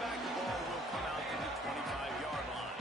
back, the ball will come out to the 25-yard line.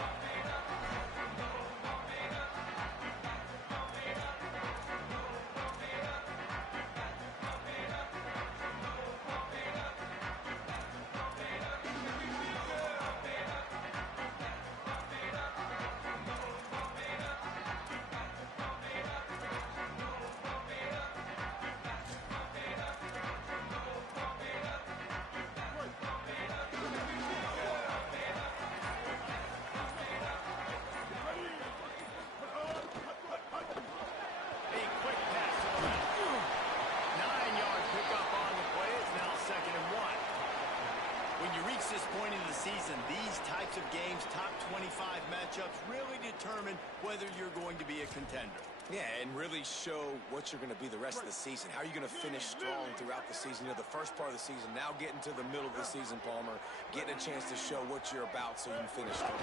This point in the season, these types of games, top 25 matchups, really determine whether you're going to be a contender. Yeah, and really show what you're going to be the rest of the season. How are you going to finish strong throughout the season? You know, the first part of the season, now getting to the middle of the season, Palmer, getting a chance to show what you're about so you can finish strong.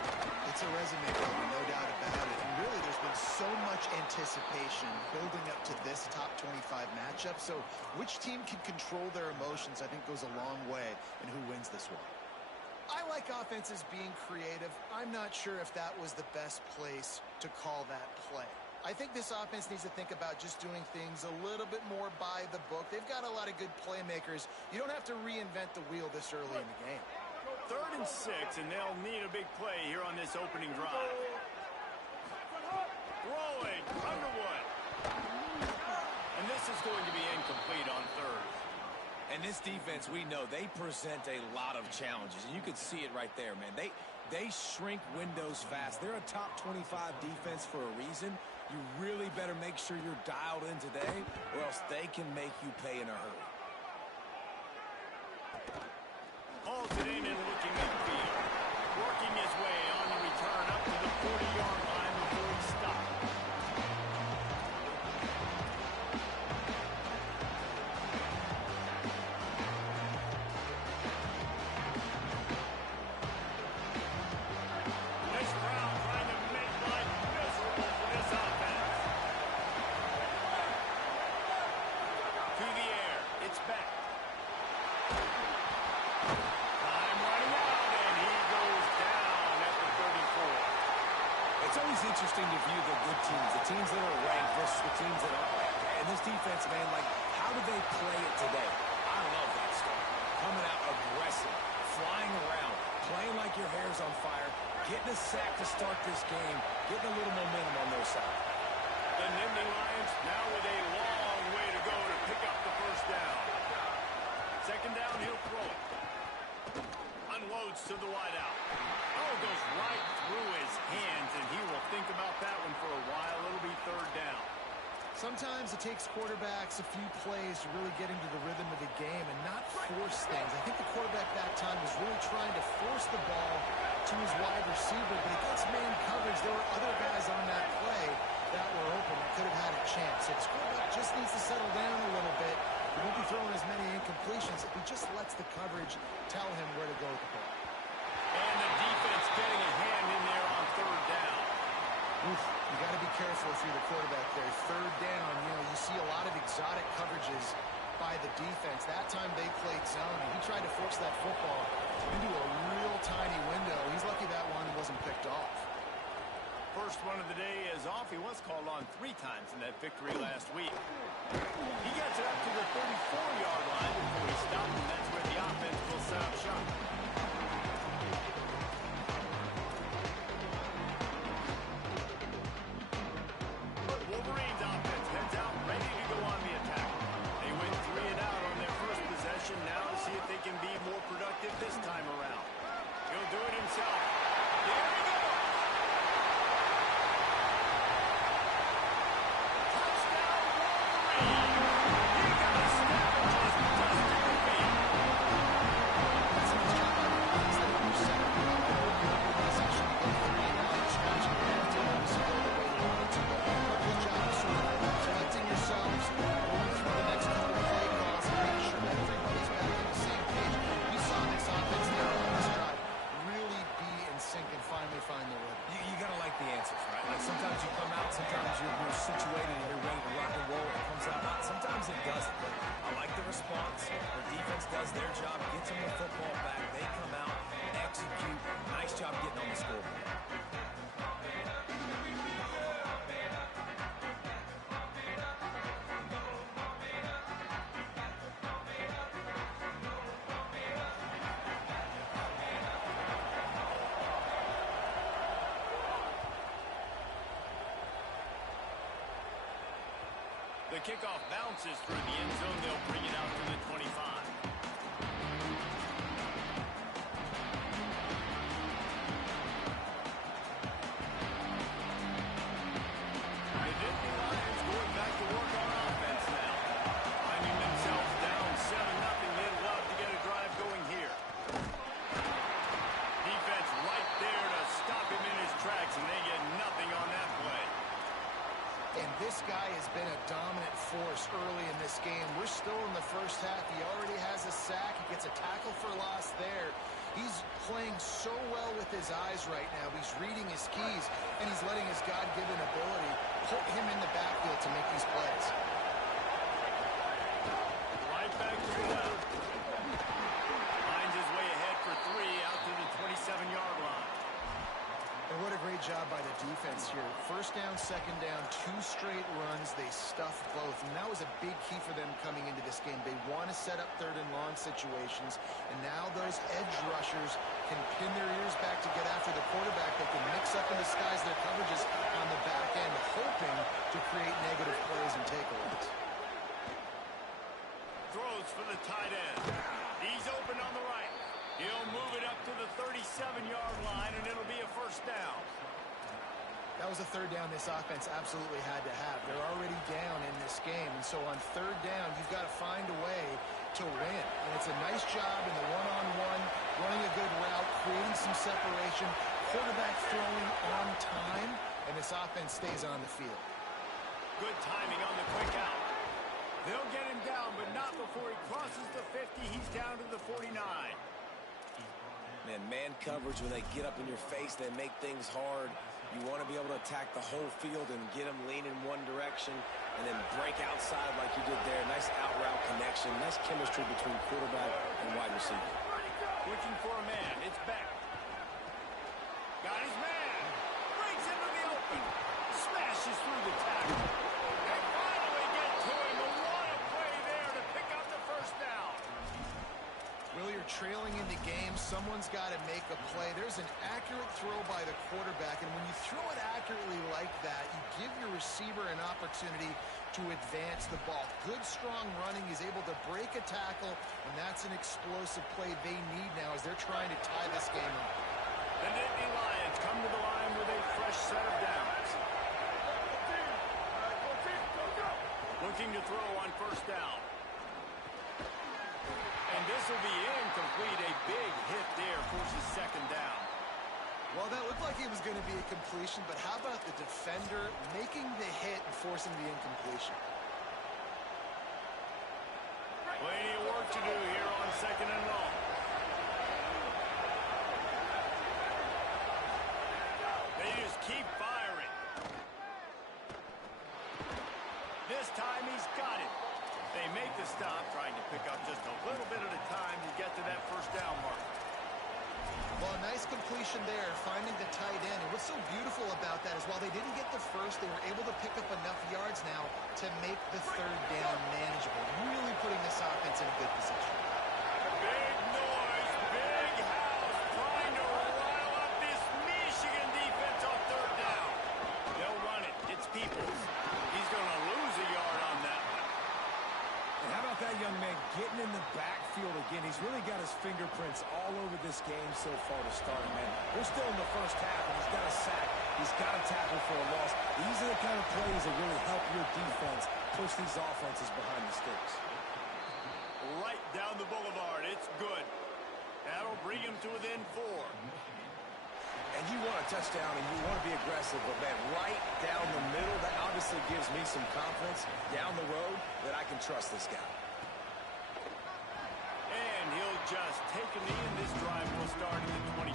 It's a resume builder, no doubt about it. And really, there's been so much anticipation building up to this top 25 matchup. So which team can control their emotions, I think, goes a long way in who wins this one. I like offenses being creative. I'm not sure if that was the best place to call that play. I think this offense needs to think about just doing things a little bit more by the book. They've got a lot of good playmakers. You don't have to reinvent the wheel this early in the game. 3rd and 6, and they'll need a big play here on this opening drive. Throwing, Underwood. And this is going to be incomplete on 3rd. And this defense, we know, they present a lot of challenges. And you can see it right there, man. They shrink windows fast. They're a top 25 defense for a reason. You really better make sure you're dialed in today, or else they can make you pay in a hurry. Hauls it in and looking midfield. Working his way on the return up to the 40-yard line before he stopped. Interesting to view the good teams, the teams that are ranked versus the teams that aren't ranked. And this defense, man, like, how do they play it today? I love that stuff. Coming out aggressive, flying around, playing like your hair's on fire, getting a sack to start this game, getting a little momentum on their side. The Nittany Lions now with a long way to go to pick up the first down. 2nd down, he'll throw it. Unloads to the wideout. Oh, goes right through his hands, and he will think about that one for a while. It'll be 3rd down. Sometimes it takes quarterbacks a few plays to really get into the rhythm of the game and not force things. I think the quarterback that time was really trying to force the ball to his wide receiver, but against man coverage, there were other guys on that play that were open that could have had a chance. So this quarterback just needs to settle down a little bit. He won't be throwing as many incompletions if he just lets the coverage tell him where to go with the ball. And the defense getting a hand in there on 3rd down. Oof, you got to be careful if you're the quarterback there. 3rd down, you know, you see a lot of exotic coverages by the defense. That time they played zone, and he tried to force that football into a real tiny window. He's lucky that one wasn't picked off. First one of the day is off. He was called on 3 times in that victory last week. He gets it up to the 34-yard line before he stopped, and that's where the offense will set up shop. Wolverines offense heads out, ready to go on the attack. They went 3 and out on their first possession. Now to see if they can be more productive this time around. He'll do it himself. There he goes. Sometimes you're situated and you're ready to rock and roll. It comes out hot. Sometimes it doesn't. I like the response. The defense does their job, gets them the football back. They come out Nice job getting on the scoreboard. The kickoff bounces through the end zone. They'll bring it out to the 25. The Nittany Lions going back to work on offense now. Finding themselves down 7-0. They'd love to get a drive going here. Defense right there to stop him in his tracks, and they get nothing on that play. And this guy has been a dominant force early in this game. We're still in the first half. He already has a sack. He gets a tackle for loss there. He's playing so well with his eyes right now. He's reading his keys, and he's letting his God-given ability put him in the backfield to make these plays. Right back to the left. Finds his way ahead for 3 out to the 27-yard line. And what a great job by the defense here. First down, second down, 2 straight runs. They stuffed both. And that was a big key for them coming into this game. They want to set up third and long situations. And now those edge rushers can pin their ears back to get after the quarterback. They can mix up and disguise their coverages on the back end, hoping to create negative plays and takeaways. Throws for the tight end. He's open on the right. He'll move it up to the 37-yard line, and it'll be a first down. That was a third down this offense absolutely had to have. They're already down in this game, and so on third down, you've got to find a way to win. And it's a nice job in the one-on-one, running a good route, creating some separation, quarterback throwing on time, and this offense stays on the field. Good timing on the quick out. They'll get him down, but not before he crosses the 50. He's down to the 49. Man coverage, when they get up in your face, they make things hard. You want to be able to attack the whole field and get them leaning one direction and then break outside like you did there. Nice out route connection. Nice chemistry between quarterback and wide receiver. Looking for a man. It's Beck. Got his man. Breaks into the open. Smashes through the tackle. And finally get to him. What a play there to pick up the first down. Will, you're trailing in the game. Someone's got to make a play. There's an accurate throw by the quarterback, and when you throw it accurately like that, you give your receiver an opportunity to advance the ball. Good, strong running. He's able to break a tackle, and that's an explosive play they need now as they're trying to tie this game up. The Nittany Lions come to the line with a fresh set of downs. Looking to throw on first down. And this will be incomplete. A big hit there forces second down. Well, that looked like it was going to be a completion, but how about the defender making the hit and forcing the incompletion? Plenty of work to do here on second and long. They just keep firing. This time he's got it. They make the stop, trying to pick up just a little bit at a time to get to that first down mark. Well, a nice completion there, finding the tight end. And what's so beautiful about that is while they didn't get the first, they were able to pick up enough yards now to make the third down manageable. Really putting this offense in a good position. Big noise, big house, trying to rile up this Michigan defense on third down. They'll run it. It's Peoples. He's going to lose a yard on that one. And how about that young man getting in the backfield again? He's really got his fingerprints all over this game so far to start, man. We're still in the first half, and he's got a sack. He's got a tackle for a loss. These are the kind of plays that really help your defense push these offenses behind the sticks. Right down the boulevard. It's good. That'll bring him to within 4. And you want a touchdown and you want to be aggressive, but man, right down the middle, that obviously gives me some confidence down the road that I can trust this guy. And he'll just take a knee, and this drive will start at the 25.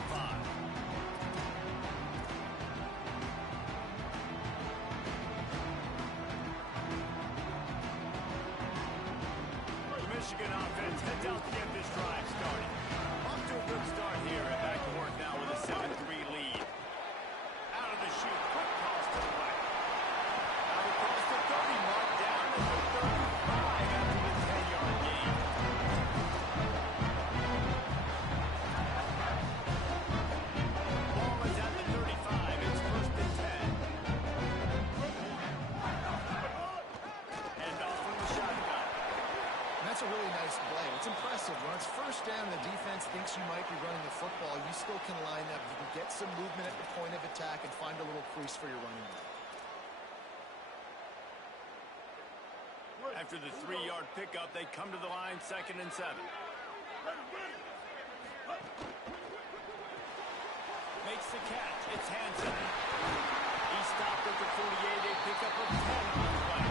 The Michigan offense heads out to get this drive started. Off to a good start here and back to work now with a 7-3 lead. Out of the chute, quick toss to the right. Out across the 30 mark, down at the 35 after the 10-yard gain. Ball is at the 35. It's first and 10. And off from the shotgun. And that's a really nice play. It's impressive. When it's first down and the defense thinks you might be running the football, you still can line up. You can get some movement at the point of attack and find a little crease for your running back. After the 3-yard pickup, they come to the line, 2nd and 7. Makes the catch. It's Hansen. He stopped at the 48. They pick up a 10 on the play.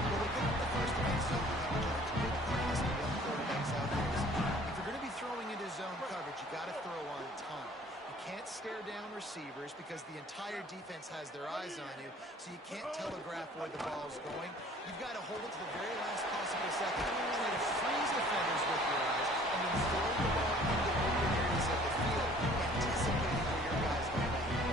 Well, they pick up the first man zone coverage. It's a big part of this young quarterbacks out there. If you're going to be throwing into zone coverage, you got to throw on time. You can't stare down receivers because the entire defense has their eyes on you, so you can't telegraph where the ball's going. You've got to hold it to the very last possible second. Try to freeze defenders with your eyes and then throw the ball into open areas of the field, anticipating where your guys are going to be.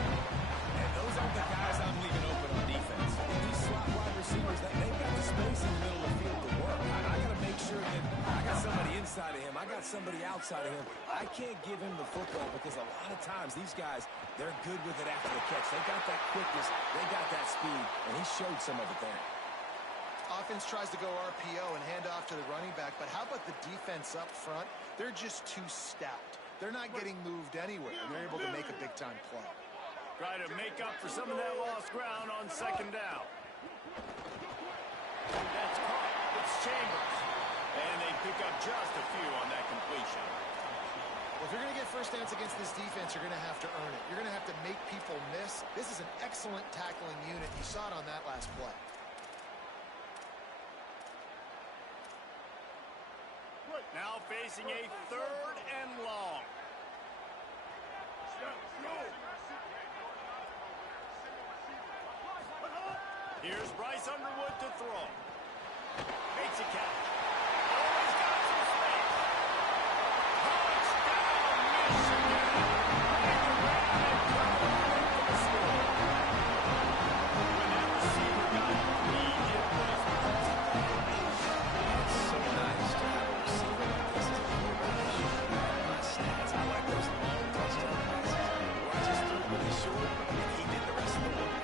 And those aren't the guys I'm leaving open on defense. These slot wide receivers, they've got the space in the middle of the field to work. I got to make sure that I got somebody inside of him. I got somebody outside of him. I can't give him the football because a lot of times these guys, they're good with it after the catch. They got that quickness. They got that speed, and he showed some of it there. Offense tries to go RPO and hand off to the running back, but how about the defense up front? They're just too stout. They're not getting moved anywhere, and they're able to make a big-time play. Try to make up for some of that lost ground on 2nd down. That's caught. It's Chambers. And they pick up just a few on that completion. Well, if you're going to get first downs against this defense, you're going to have to earn it. You're going to have to make people miss. This is an excellent tackling unit. You saw it on that last play. Now facing a 3rd and long. Here's Bryce Underwood to throw. Makes a catch. Oh, he's got some space. Touchdown, Michigan. And the Ram and Cleveland for the score. When that receiver got beat, it was It's so nice to have a receiver like this as a quarterback. My stats, I like those long touchdown passes where I just threw really short and he did the rest of the work.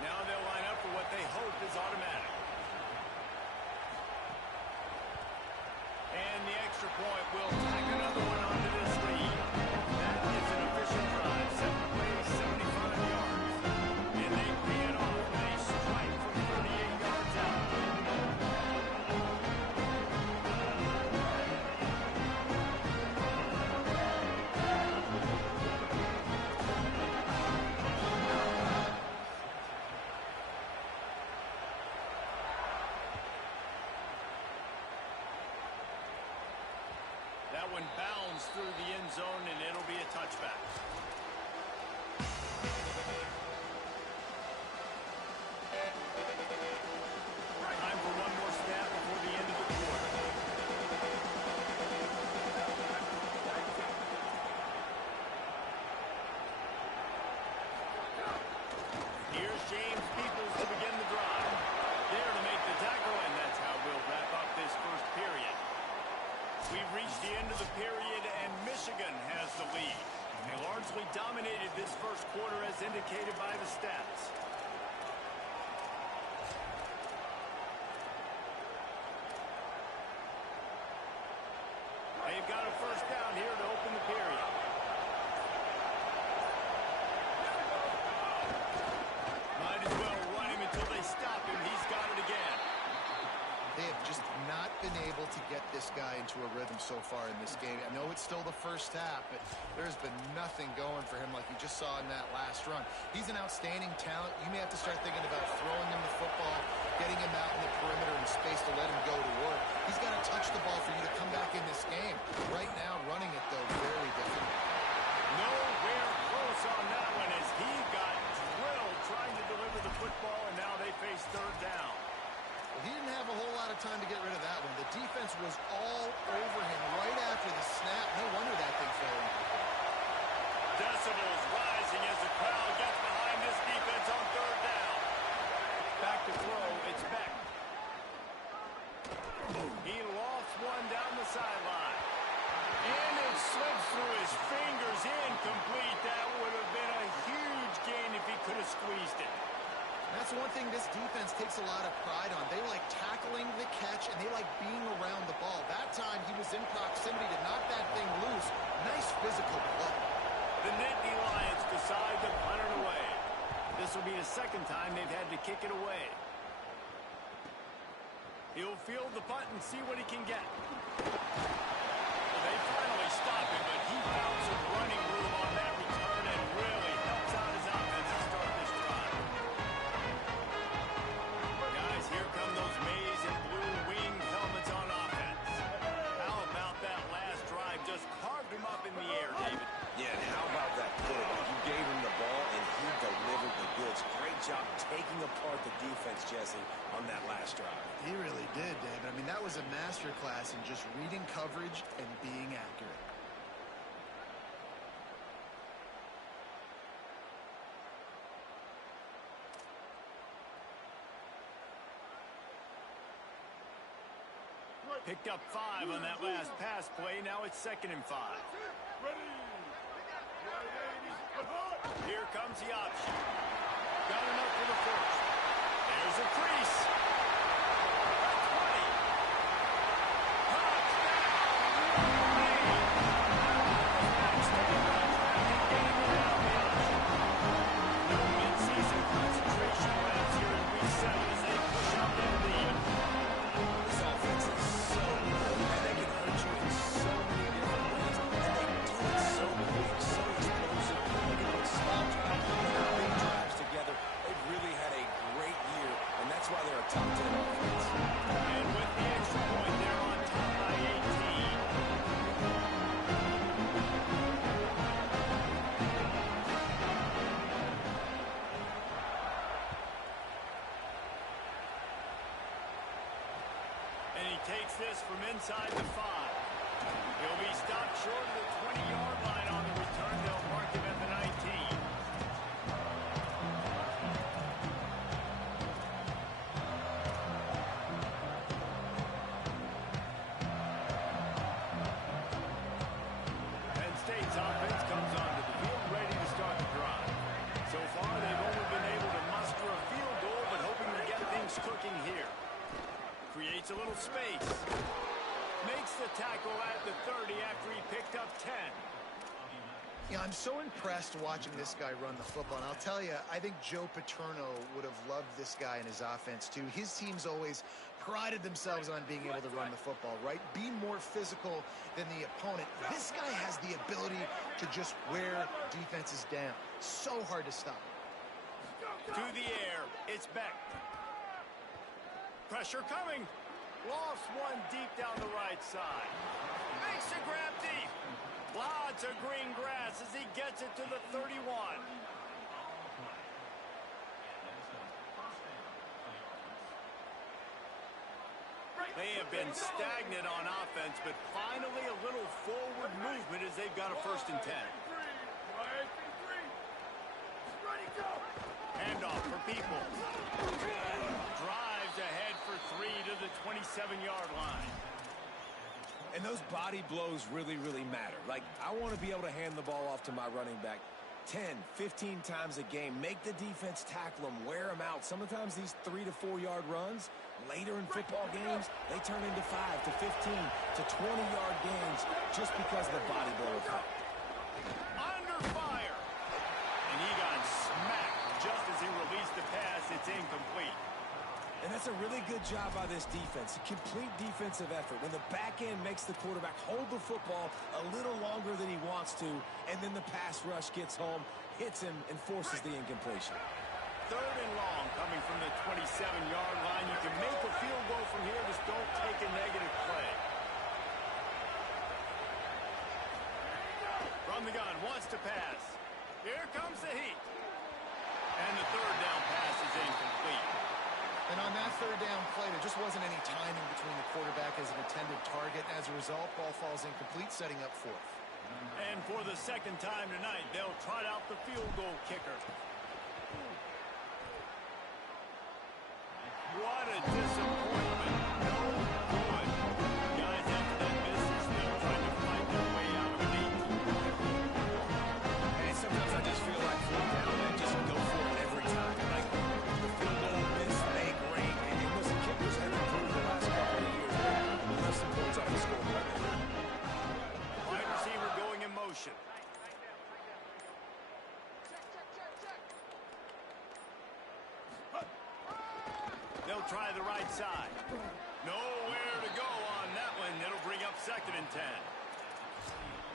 Now they'll line up for what they hope is automatic. And the extra point will tack another one onto this lead. That is an efficient drive. 7 plays, 75 yards. And they pay it off with a strike from 38 yards out. That one bounds through the end zone, and it'll be a touchback. Time for one more snap before the end of the quarter. Here's James Peoples to begin the drive. There to make the tackle, and that's how we'll wrap up this first period. We've reached the end of the period, and Michigan has the lead. They largely dominated this first quarter as indicated by the stats. They've got a first down here to open the period. Might as well run him until they stop him. He's got it again. They have just not been able to get this guy into a rhythm so far in this game. I know it's still the first half, but there's been nothing going for him like you just saw in that last run. He's an outstanding talent. You may have to start thinking about throwing him the football, getting him out in the perimeter and space to let him go to work. He's got to touch the ball for you to come back in this game. Right now, running it, though, very difficult. Nowhere close on that one as he got drilled trying to deliver the football, and now takes a lot of pride on. They like tackling the catch, and they like being around the ball. That time, he was in proximity to knock that thing loose. Nice physical play. The Nittany Lions decide to punt it away. This will be the second time they've had to kick it away. He'll field the punt and see what he can get. They finally stop him, but he found some running room on that return and really helps out his offense to start this drive. Guys, here come those maize and blue winged helmets on offense. How about that last drive? Just carved him up in the air, David. Yeah, and how about that quarterback? You gave him the ball, and he delivered the goods. Great job taking apart the defense, Jesse, on that last drive. He really did, David. I mean, that was a masterclass in just reading coverage and being accurate. Picked up 5 on that last pass play. Now it's 2nd and 5. Here comes the option. Got enough for the first. There's a crease. At 20. No mid-season concentration laps here in Week 7 as they push out their lead. This offense is so good, and they can hurt you in so many different ways, and they do it so quick, so explosive. They can put small drives and big drives together. They've really had a great year, and that's why they're a top 10 offense. And with the extra point, they're on top by 18. And he takes this from inside the 5. He'll be stopped short of the 20-yard line on the return. They'll mark him at the 19. Penn State's offense comes onto the field ready to start the drive. So far, they've only been able to muster a field goal, but hoping to get things cooking here. Creates a little space. Makes the tackle at the 30 after he picked up 10. Yeah, I'm so impressed watching this guy run the football. And I'll tell you, I think Joe Paterno would have loved this guy in his offense, too. His teams always prided themselves on being able to run the football, right? Be more physical than the opponent. This guy has the ability to just wear defenses down. So hard to stop. To the air. It's Beck. Pressure coming. Lost one deep down the right side. Makes a grab deep. Lots of green grass as he gets it to the 31. They have been stagnant on offense, but finally a little forward movement as they've got a 1st and 10. Handoff for People. Drives ahead for 3 to the 27-yard line. And those body blows really, really matter. Like, I want to be able to hand the ball off to my running back 10, 15 times a game. Make the defense tackle them, wear them out. Sometimes these 3 to 4 yard runs, later in football games, they turn into 5 to 15 to 20-yard games just because of the body blow effect. Under fire. And he got smacked just as he released the pass. It's incomplete. And that's a really good job by this defense. A complete defensive effort. When the back end makes the quarterback hold the football a little longer than he wants to, and then the pass rush gets home, hits him, and forces the incompletion. 3rd and long coming from the 27-yard line. You can make a field goal from here. Just don't take a negative play. From the gun, wants to pass. Here comes the heat. And the 3rd down pass is incomplete. And on that 3rd down play, there just wasn't any timing between the quarterback as an intended target. As a result, ball falls incomplete, setting up 4th. And for the 2nd time tonight, they'll trot out the field goal kicker. What a disappointment. No good. Guys, after that miss, are still trying to fight their way out of an 18. And sometimes I just feel like 4th down, man, just go for it every time. Like, the field goal miss, make try the right side. Nowhere to go on that one. It'll bring up 2nd and 10.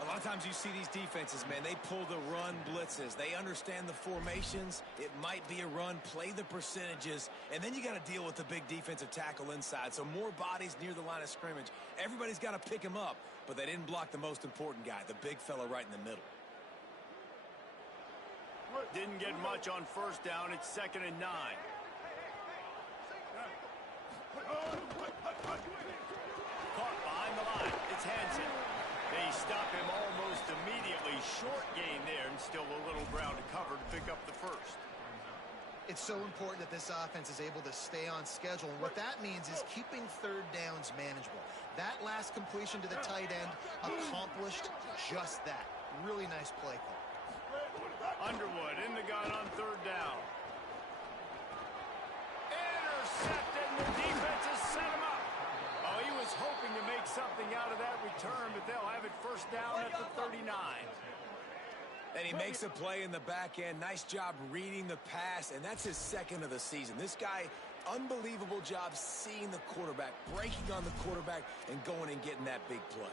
A lot of times you see these defenses, man, they pull the run blitzes. They understand the formations. It might be a run, play the percentages, and then you got to deal with the big defensive tackle inside. So more bodies near the line of scrimmage. Everybody's got to pick him up, but they didn't block the most important guy, the big fella right in the middle. Didn't get much on 1st down. It's 2nd and 9. Caught behind the line. It's Hansen. They stop him almost immediately. Short gain there, and still a little ground to cover to pick up the 1st. It's so important that this offense is able to stay on schedule. And what that means is keeping 3rd downs manageable. That last completion to the tight end accomplished just that. Really nice play call. Underwood in the gun on 3rd down. Intercepted, and the defense has set him up. Oh, he was hoping to make something out of that return, but they'll have it 1st down at the 39. And he makes a play in the back end. Nice job reading the pass, and that's his 2nd of the season. This guy, unbelievable job seeing the quarterback, breaking on the quarterback, and going and getting that big play.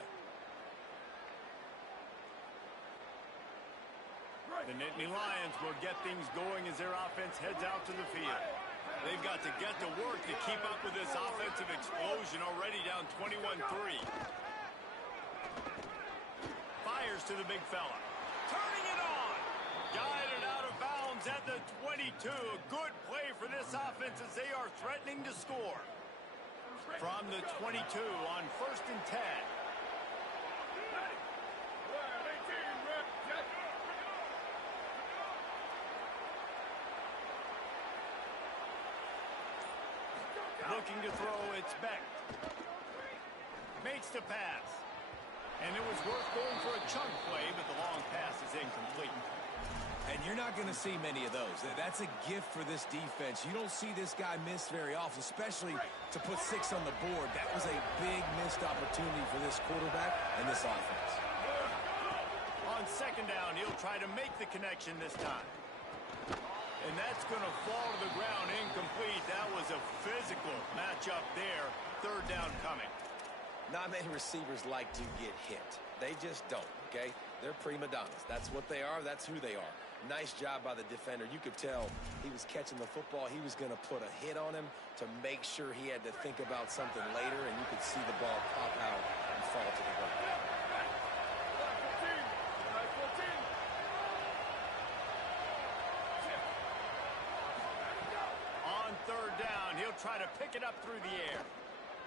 The Nittany Lions will get things going as their offense heads out to the field. They've got to get to work to keep up with this offensive explosion, already down 21-3. Fires to the big fella. Turning it on. Guided out of bounds at the 22. A good play for this offense as they are threatening to score. From the 22 on 1st and 10. Looking to throw, it's Beck. Makes the pass. And it was worth going for a chunk play, but the long pass is incomplete. And you're not going to see many of those. That's a gift for this defense. You don't see this guy miss very often, especially to put 6 on the board. That was a big missed opportunity for this quarterback and this offense. On 2nd down, he'll try to make the connection this time. And that's going to fall to the ground incomplete. That was a physical matchup there. 3rd down coming. Not many receivers like to get hit. They just don't, okay? They're prima donnas. That's what they are. That's who they are. Nice job by the defender. You could tell he was catching the football. He was going to put a hit on him to make sure he had to think about something later, and you could see the ball pop out and fall to the ground. On 3rd down, he'll try to pick it up through the air.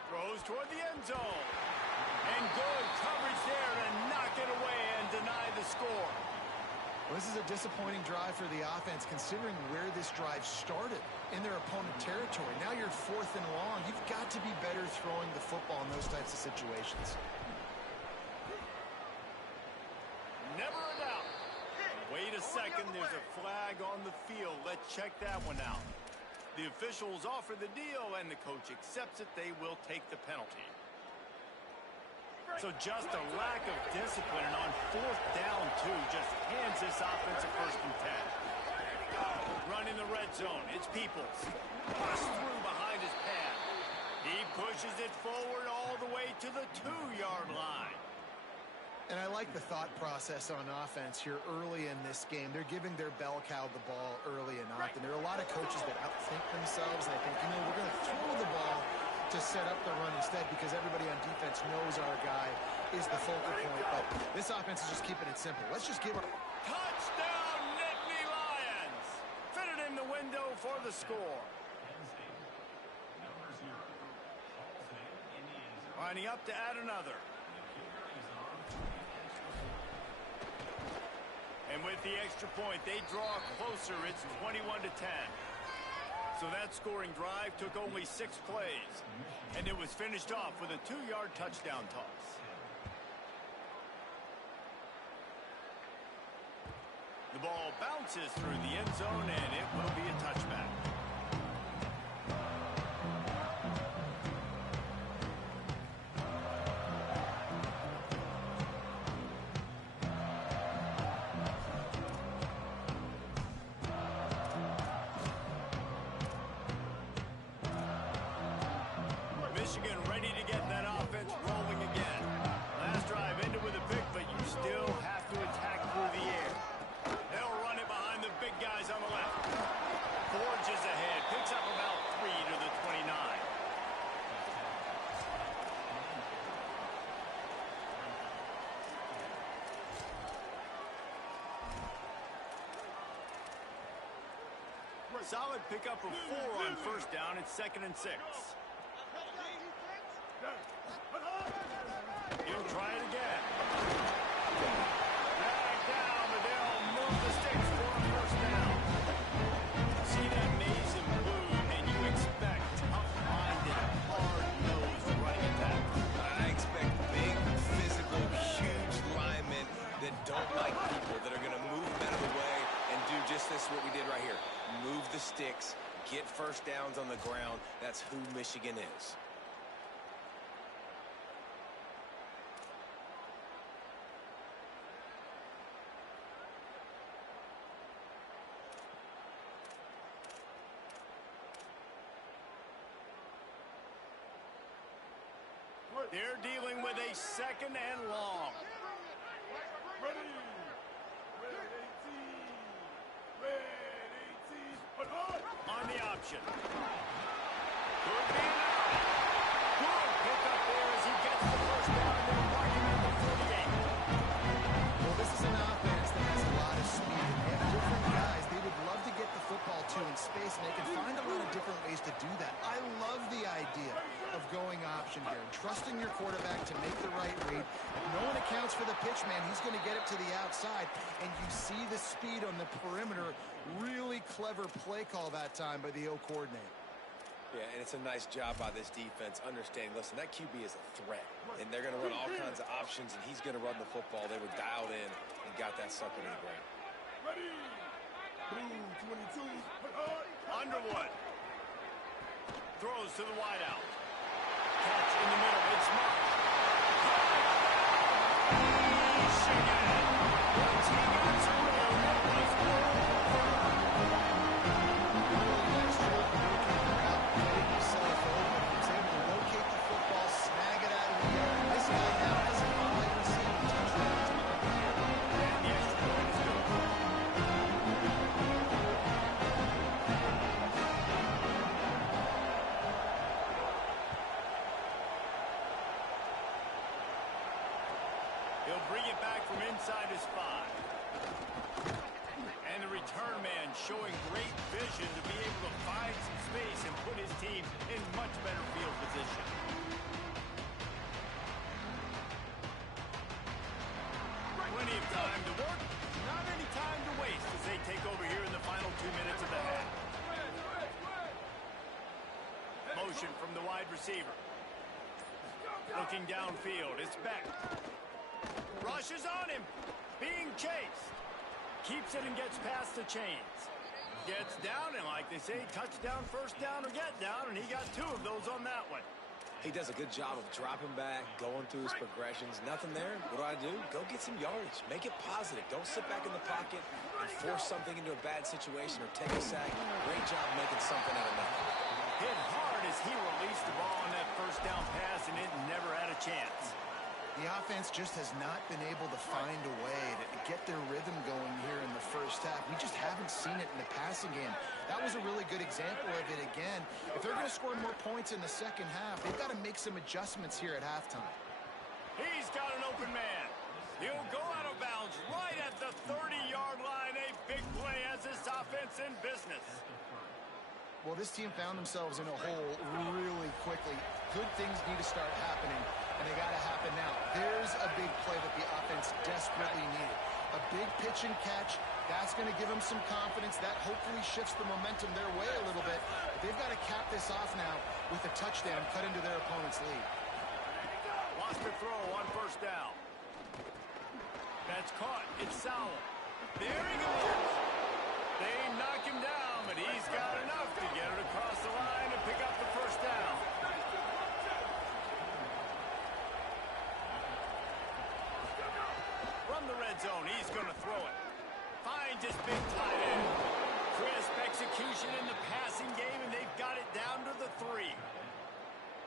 Throws toward the end zone. And good coverage there to knock it away and deny the score. Well, this is a disappointing drive for the offense, considering where this drive started in their opponent territory. Now you're 4th and long. You've got to be better throwing the football in those types of situations. Never a doubt. Wait a second. There's a flag on the field. Let's check that one out. The officials offer the deal, and the coach accepts it. They will take the penalty. So just a lack of discipline, and on 4th down, too, just hands this offense a 1st and 10. Run in the red zone. It's Peoples. Busts through behind his pad. He pushes it forward all the way to the 2-yard line. And I like the thought process on offense here early in this game. They're giving their bell cow the ball early and often. There are a lot of coaches that outthink themselves. And they think, we're going to throw the ball to set up the run instead because everybody on defense knows our guy is the focal point. But this offense is just keeping it simple. Let's just give our... Touchdown, Nittany Lions! Fitted in the window for the score. Lining up to add another. And with the extra point, they draw closer. It's 21-10. So that scoring drive took only 6 plays. And it was finished off with a 2-yard touchdown toss. The ball bounces through the end zone, and it will be a touchback. Solid pickup of 4 on first down. It's 2nd and 6. He'll try it again. Drag down, but they'll move the sticks for a first down. See that maze and blue, and you expect tough-minded, hard-nosed running attack. I expect big, physical, huge linemen that don't like people, that are going to move them out of the way and do just this, what we did right here. Move the sticks, get first downs on the ground. That's who Michigan is. They're dealing with a 2nd and long. On the option. Could be enough. Good pickup there as he gets the first down. They'll mark him at the 48. Well, this is an offense that has a lot of speed. They have different guys they would love to get the football to in space, and they can find a lot of different ways to do that. I love the idea of going option here and trusting your quarterback to make the right read. If no one accounts for the pitch man, he's going to get it to the outside, and you see the speed on the perimeter. Really clever play call that time by the O coordinator. Yeah, and it's a nice job by this defense understanding, listen, that QB is a threat, and they're going to run all kinds of options, and he's going to run the football. They were dialed in and got that sucker to the ground. Underwood throws to the wideout. Catch in the middle. It's Mark. Michigan. Once he got some room, it was over. Really nice job of working the route, getting himself open. He was able to locate the football, snag it out of the air. And this guy now has a wide receiving touchdown. And the extra point is good. He'll bring it back from inside his 5. And the return man showing great vision to be able to find some space and put his team in much better field position. Plenty of time to work, not any time to waste as they take over here in the final 2 minutes of the half. Motion from the wide receiver. Looking downfield, it's Beck. Rushes on him, being chased. Keeps it and gets past the chains. Gets down, and like they say, touchdown, first down, or get down, and he got 2 of those on that one. He does a good job of dropping back, going through his progressions. Nothing there. What do? Go get some yardage. Make it positive. Don't sit back in the pocket and force something into a bad situation or take a sack. Great job making something out of nothing. Hit hard as he released the ball on that first down pass, and it never had a chance. The offense just has not been able to find a way to get their rhythm going here in the first half. We just haven't seen it in the passing game. That was a really good example of it again. If they're going to score more points in the second half, they've got to make some adjustments here at halftime. He's got an open man. He'll go out of bounds right at the 30-yard line. A big play as this offense in business. Well, this team found themselves in a hole really quickly. Good things need to start happening, and they got to happen now. There's a big play that the offense desperately needed. A big pitch and catch. That's going to give them some confidence. That hopefully shifts the momentum their way a little bit. But they've got to cap this off now with a touchdown cut into their opponent's lead. Lost the throw on first down. That's caught. It's Sowell. There he goes. They knock him down, but he's got enough to get it across the line and pick up the first down. From the red zone, he's going to throw it. Finds his big tight end. Crisp execution in the passing game, and they've got it down to the 3.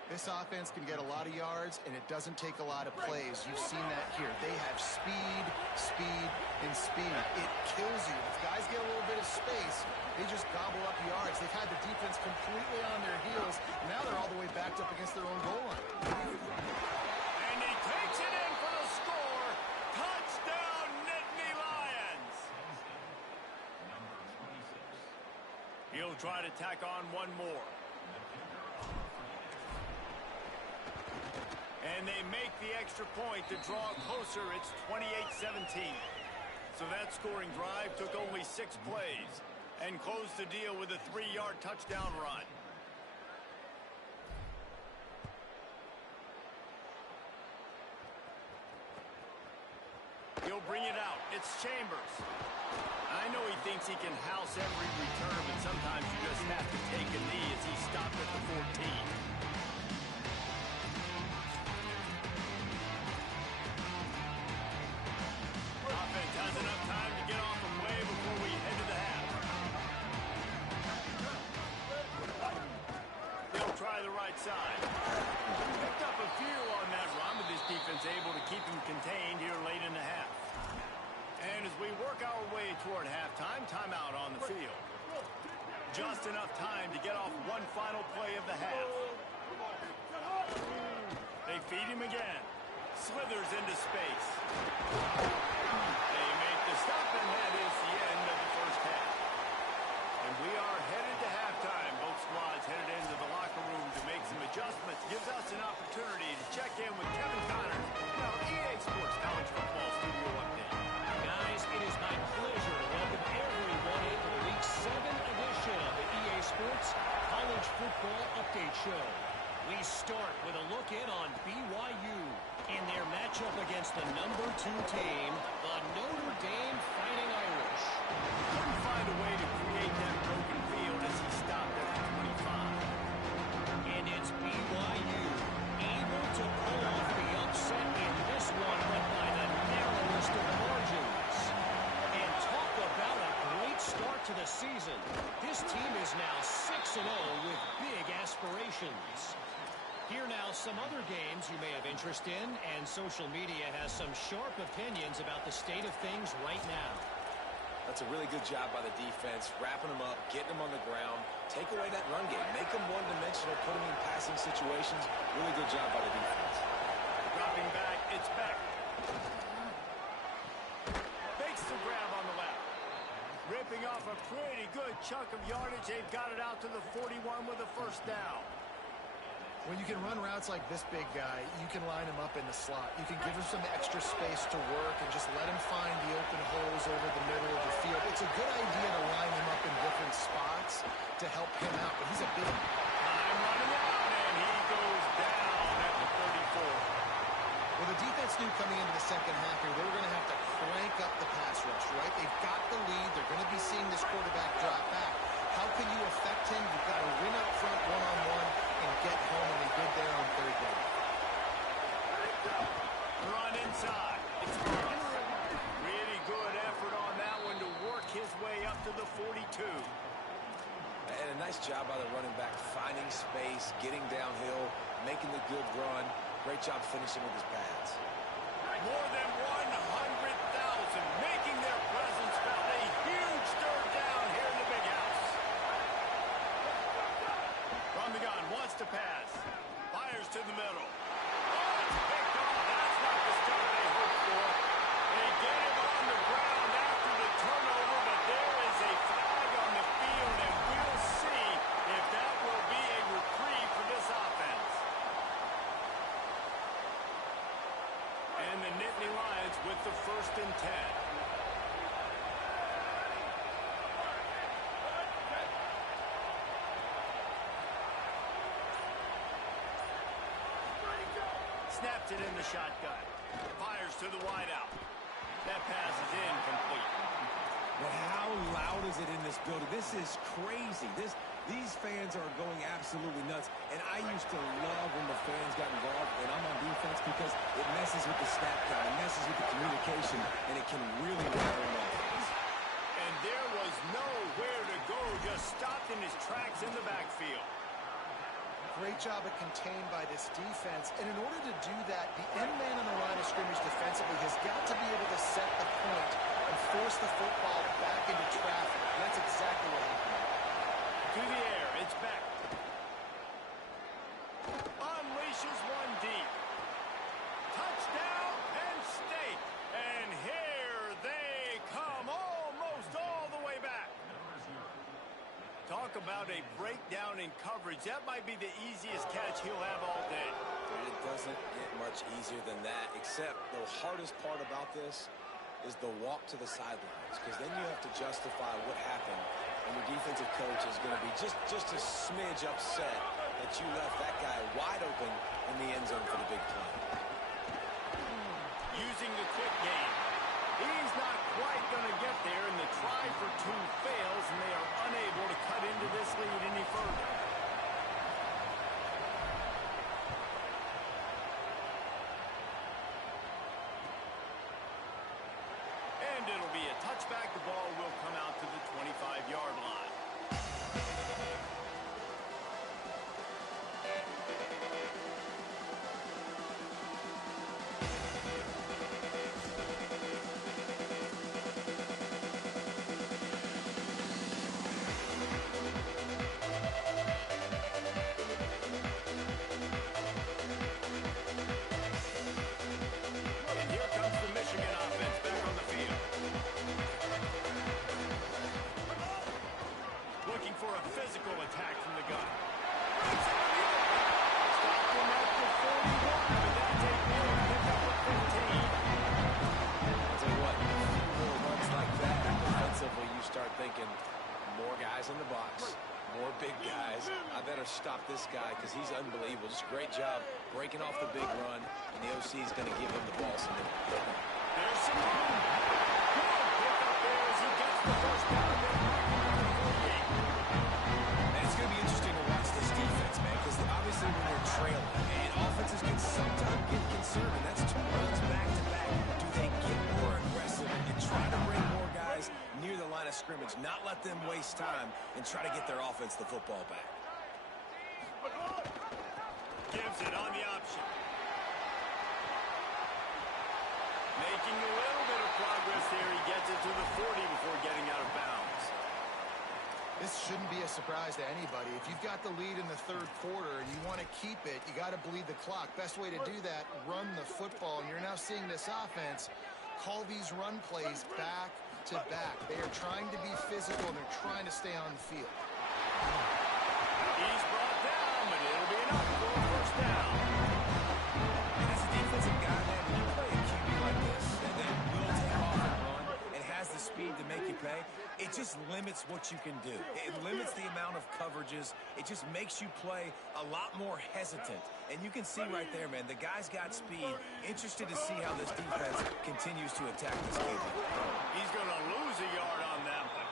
This offense can get a lot of yards, and it doesn't take a lot of plays. You've seen that here. They have speed, speed, and speed. It kills you. If guys get a little bit of space, they just gobble up yards. They've had the defense completely on their heels. Now they're all the way backed up against their own goal line. And he takes it in for the score. Touchdown, Nittany Lions. He'll try to tack on one more. And they make the extra point to draw closer. It's 28-17. So that scoring drive took only 6 plays and closed the deal with a 3-yard touchdown run. He'll bring it out. It's Chambers. I know he thinks he can house every return, but sometimes you just have to take a knee as he stopped at the 14. Offense has enough time to get off a play before we head to the half. They'll try the right side. Picked up a few on that run, but this defense able to keep him contained here late in the half. And as we work our way toward halftime, timeout on the field. Just enough time to get off one final play of the half. They feed him again. Slithers into space. They make the stop, and that is the end of the first half. And we are headed to halftime. Both squads headed into the locker room to make some adjustments. Gives us an opportunity to check in with Kevin Connors in our EA Sports College Football Studio update. Guys, it is my pleasure to welcome everyone into the Week 7 edition of the EA Sports College Football Update Show. We start with a look in on BYU in their matchup against the number 2 team, the Notre Dame Fighting Irish. Couldn't find a way to create that broken field as he stopped at the 25. And it's BYU able to pull off the upset in this one, but by the narrowest of margins. And talk about a great start to the season. This team is now 6-0 with big aspirations. Here now some other games you may have interest in, and social media has some sharp opinions about the state of things right now. That's a really good job by the defense, wrapping them up, getting them on the ground, take away that run game, make them one-dimensional, put them in passing situations. Really good job by the defense. Dropping back, it's back. Makes the grab on the left. Ripping off a pretty good chunk of yardage. They've got it out to the 41 with a first down. When you can run routes like this big guy, you can line him up in the slot. You can give him some extra space to work and just let him find the open holes over the middle of the field. It's a good idea to line him up in different spots to help him out, but he's a big one. Time running out, and he goes down at the 34. Well, the defense knew coming into the second half here, they were going to have to crank up the pass rush, right? They've got the lead. They're going to be seeing this quarterback drop back. How can you affect him? You've got to win up front one-on-one and get home, and they did there on third down. Run inside. It's gone. Really good effort on that one to work his way up to the 42. And a nice job by the running back, finding space, getting downhill, making the good run. Great job finishing with his pads. More than 100,000 making their presence felt. A huge third down here in the big house. From the gun, wants to pass. Fires to the middle. Oh, it's picked off. That's not the start they hoped for. They get him on the ground after the turnover, but there is a flag on the field, and we'll see if that will be a reprieve for this offense. And the Nittany Lions with the 1st and 10. Snaps it in the shotgun. Fires to the wideout. That pass is incomplete. But how loud is it in this building? This is crazy. These fans are going absolutely nuts. And I used to love when the fans got involved, and I'm on defense, because it messes with the snap count, it messes with the communication, and it can really rattle them off. And there was nowhere to go, just stopped in his tracks in the backfield. Great job of contained by this defense. And in order to do that, the end man on the line of scrimmage defensively has got to be able to set the point and force the football back into traffic. And that's exactly what happened. To the air, it's back. Unleashes one deep. Touchdown, Penn State. And here they come, almost all the way back. Talk about a breakdown in coverage. That might be the easiest catch he'll have all day. It doesn't get much easier than that, except the hardest part about this is the walk to the sidelines, because then you have to justify what happened, and your defensive coach is going to be just a smidge upset that you left that guy wide open in the end zone for the big play. Using the quick game. He's not quite going to get there, and the try for two fails, and they are unable to cut into this lead any further. And it'll be a touchback. The ball will come out to the 25-yard line. For a physical attack from the gun. Stopped him at the 41, but that's a good pickup of 15. I'll tell you what, a few little runs like that, defensively, you start thinking more guys in the box, more big guys. I better stop this guy because he's unbelievable. Just a great job breaking off the big run, and the OC is going to give him the ball. So there's some room. Good pickup there as he gets the first down there. It's going to be interesting to watch this defense, man, because obviously when they're trailing, and offenses can sometimes get concerned, and that's two runs back-to-back. Do they get more aggressive and try to bring more guys near the line of scrimmage, not let them waste time, and try to get their offense the football back? Gives it on the option. Making a little bit of progress there. He gets it to the 40 before getting out of bounds. This shouldn't be a surprise to anybody. If you've got the lead in the third quarter and you want to keep it, you got to bleed the clock. Best way to do that, run the football. And you're now seeing this offense call these run plays back to back. They are trying to be physical, and they're trying to stay on the field. He's brought down, but it'll be enough for a first down. And as a defensive guy, man, when you play a QB like this, and then will take off and run, and has the speed to make you pay, it just limits what you can do. It limits the amount of coverages. It just makes you play a lot more hesitant. And you can see right there, man, the guy's got speed. Interested to see how this defense continues to attack this QB. He's going to lose a yard on that one.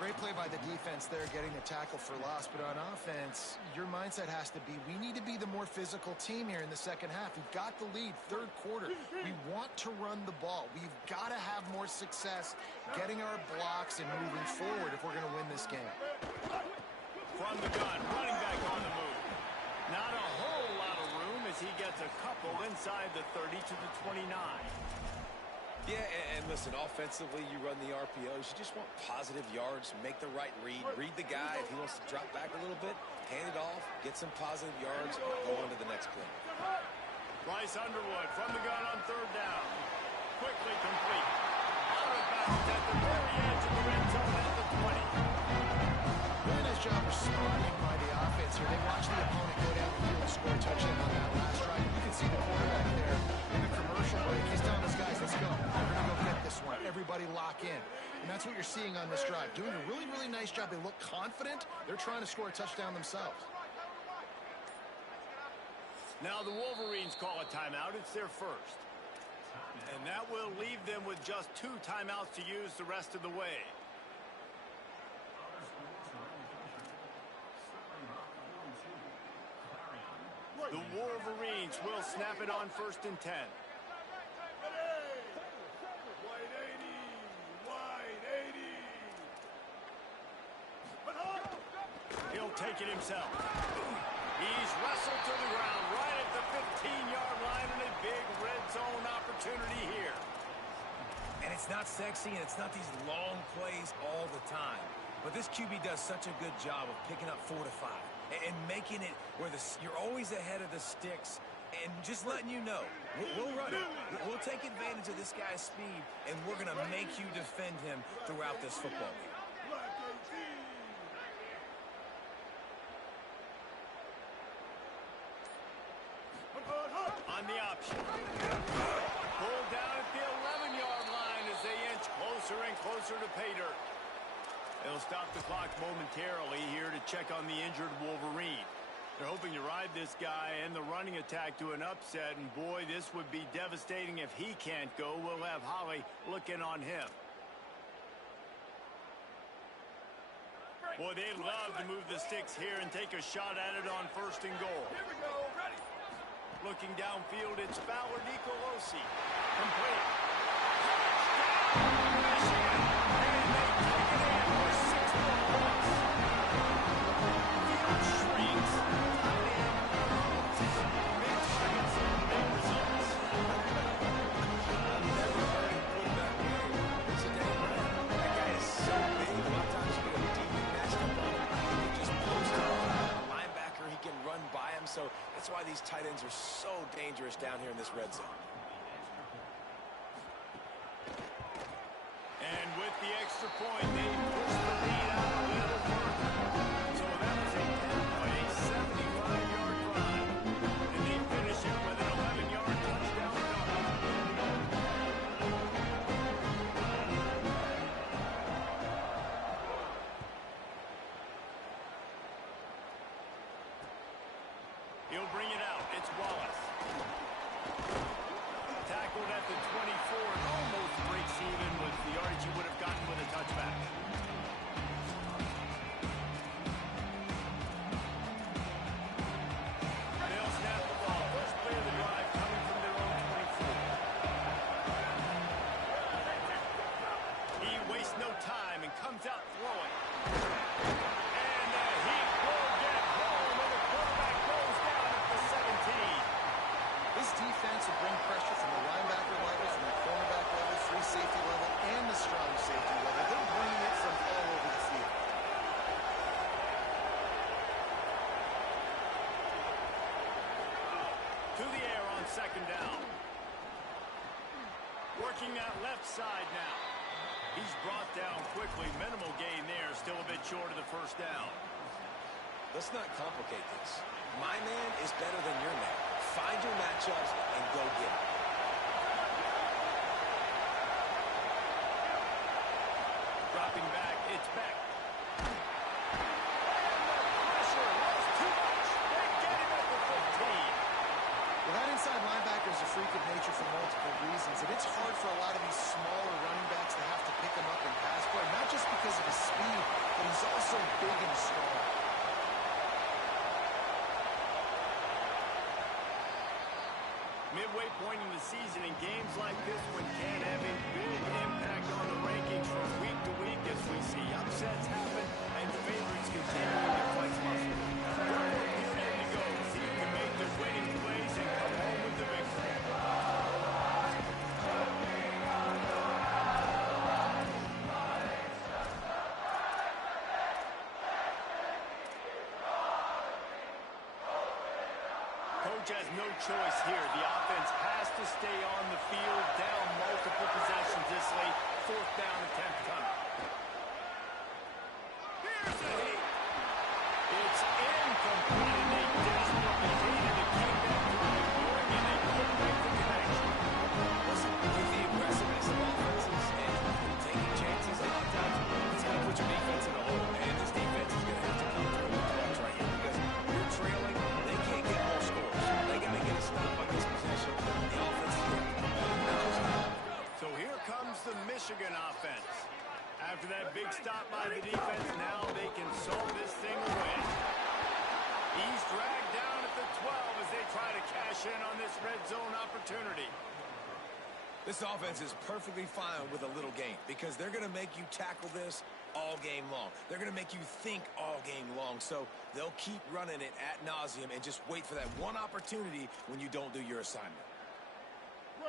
Great play by the defense there, getting the tackle for loss. But on offense, your mindset has to be, we need to be the more physical team here in the second half. We've got the lead, third quarter. We want to run the ball. We've got to have more success getting our blocks and moving forward if we're going to win this game. From the gun, running back on the move. Not a whole lot of room as he gets a couple inside the 30 to the 29. Yeah, and listen, offensively, you run the RPOs. You just want positive yards, make the right read the guy. If he wants to drop back a little bit, hand it off, get some positive yards, go on to the next play. Bryce Underwood from the gun on third down. Quickly complete. Out of bounds at the very edge of the red zone at the 20. Really nice job responding by the offense here. They watched the opponent go down the field and score a touchdown on that last drive. You can see the quarterback there in the commercial break. He's telling his guys, let's go. We're going to go get this one. Everybody lock in. And that's what you're seeing on this drive. Doing a really, really nice job. They look confident. They're trying to score a touchdown themselves. Now the Wolverines call a timeout. It's their first. And that will leave them with just 2 timeouts to use the rest of the way. The Wolverines will snap it on 1st and 10. He'll take it himself. He's wrestled to the ground right at the 15-yard line, and a big red zone opportunity here. And it's not sexy, and it's not these long plays all the time. But this QB does such a good job of picking up 4 to 5 and making it where you're always ahead of the sticks and just letting you know, we'll run it. We'll take advantage of this guy's speed, and we're going to make you defend him throughout this football game. closer and closer to pay dirt. They'll stop the clock momentarily here to check on the injured Wolverine. They're hoping to ride this guy and the running attack to an upset, and boy, this would be devastating if he can't go. We'll have Holly looking on him. Boy, they'd love to move the sticks here and take a shot at it on 1st and goal. Here we go. Ready. Looking downfield, it's Fowler Nicolosi. Complete. So that's why these tight ends are so dangerous down here in this red zone. And with the extra point, they push the lead out a little further. So that was a 10-point, a 75-yard drive. And they finish it with an 11-yard touchdown run. He'll bring it out. It's Wallace. Tackled at the 24 and almost breaks even with the yardage he would have gotten with a touchback. They'll snap the ball. First play of the drive coming from their own 24. He wastes no time and comes out throwing. Defense will bring pressure from the linebacker level, from the cornerback level, free safety level, and the strong safety level. They're bringing it from all over the field. To the air on 2nd down. Working that left side now. He's brought down quickly. Minimal gain there. Still a bit short of the 1st down. Let's not complicate this. My man is better than your man. Find your matchups and go get it. Dropping back, it's Beck. Pressure was too much. They get him at the 15. Well, that inside linebacker is a freak of nature for multiple reasons, and it's hard for a lot of these smaller running backs to have to pick him up in pass play, not just because of his speed, but he's also big and strong. Midway point in the season, in games like this one can have a big impact on the rankings from week to week as we see upsets happen and favorites continuing to flex muscle. Here to go. See who can make the winning plays and come home with the victory. Coach has no choice here. The offense has to stay on the field, down multiple possessions this late. 4th down attempt coming. Here's a hit. It's incomplete, and they desperately needed to keep that drive going, and they couldn't make the connection. Listen, with the aggressiveness of offenses and taking chances a lot of times, it's going to put your defense in a hole. And this defense is going to have to come through the clutch right here because you're trailing. They can't get more scores. They got to get a stop on this possession. The offense is going to So here comes the Michigan offense. After that big stop by the defense, now they can sew this thing away. He's dragged down at the 12 as they try to cash in on this red zone opportunity. This offense is perfectly fine with a little game because they're going to make you tackle this all game long. They're going to make you think all game long. So they'll keep running it ad nauseum and just wait for that one opportunity when you don't do your assignment.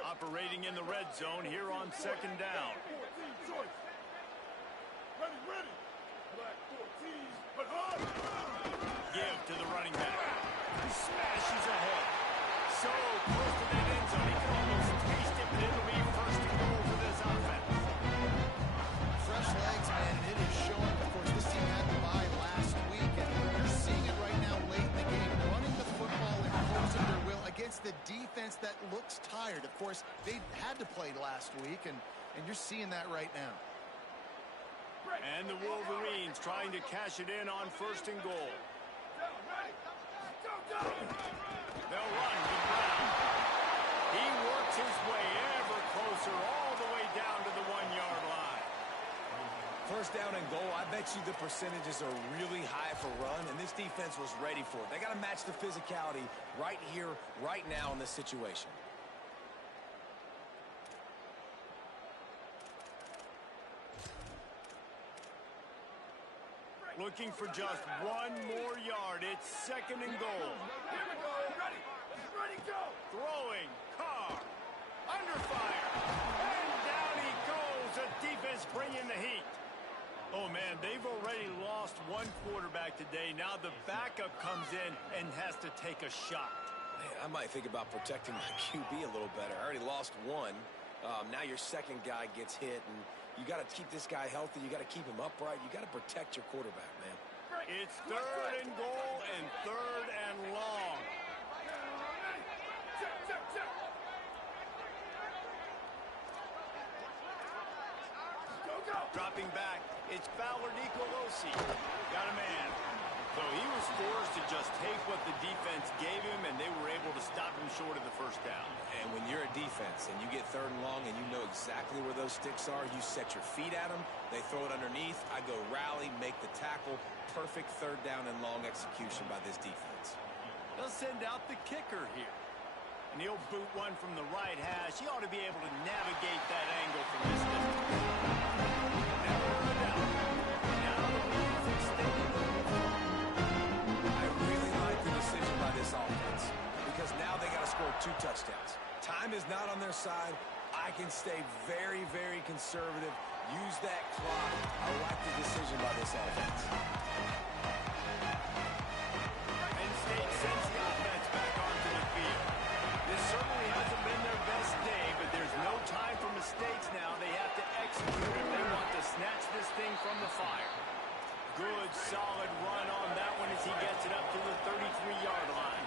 Operating in the red zone here on 2nd down. Give to the running back. He smashes ahead. So close to that end zone. He can almost taste it, but it'll be 1st and goal for this offense. Fresh legs, man, and it is showing. Of course, this team had the bye last week, and you're seeing it right now late in the game. Running the football, imposing their will against the defense that looks tired. Of course, they had to play last week, and and you're seeing that right now. And the Wolverines trying to cash it in on 1st and goal. They'll run with Brown. He works his way ever closer all the way down to the 1-yard line. 1st down and goal, I bet you the percentages are really high for run, and this defense was ready for it. They got to match the physicality right here, right now in this situation. Looking for just 1 more yard. It's 2nd and goal. Here we go. Ready, go. Throwing. Carr. Under fire. And down he goes. The defense bringing the heat. Oh, man, they've already lost 1 quarterback today. Now the backup comes in and has to take a shot. Man, I might think about protecting my QB a little better. I already lost 1. Now your 2nd guy gets hit, and you got to keep this guy healthy. You got to keep him upright. You got to protect your quarterback, man. It's 3rd and goal and 3rd and long. Dropping back, it's Fowler Nicolosi. Got a man. So he was forced to just take what the defense gave him, and they were able to stop him short of the 1st down. And when you're a defense and you get 3rd and long and you know exactly where those sticks are, you set your feet at them, they throw it underneath, I go rally, make the tackle. Perfect 3rd down and long execution by this defense. They'll send out the kicker here. And he'll boot one from the right hash. He ought to be able to navigate that angle from this distance. Never a doubt. Now the lead is extended. I really like the decision by this offense because now they got to score 2 touchdowns. Time is not on their side. I can stay very, very conservative. Use that clock. I like the decision by this offense. Penn State sends the offense back onto the field. This certainly hasn't been their best day, but there's no time for mistakes now. They have to execute if they want to snatch this thing from the fire. Good, solid run on that one as he gets it up to the 33-yard line.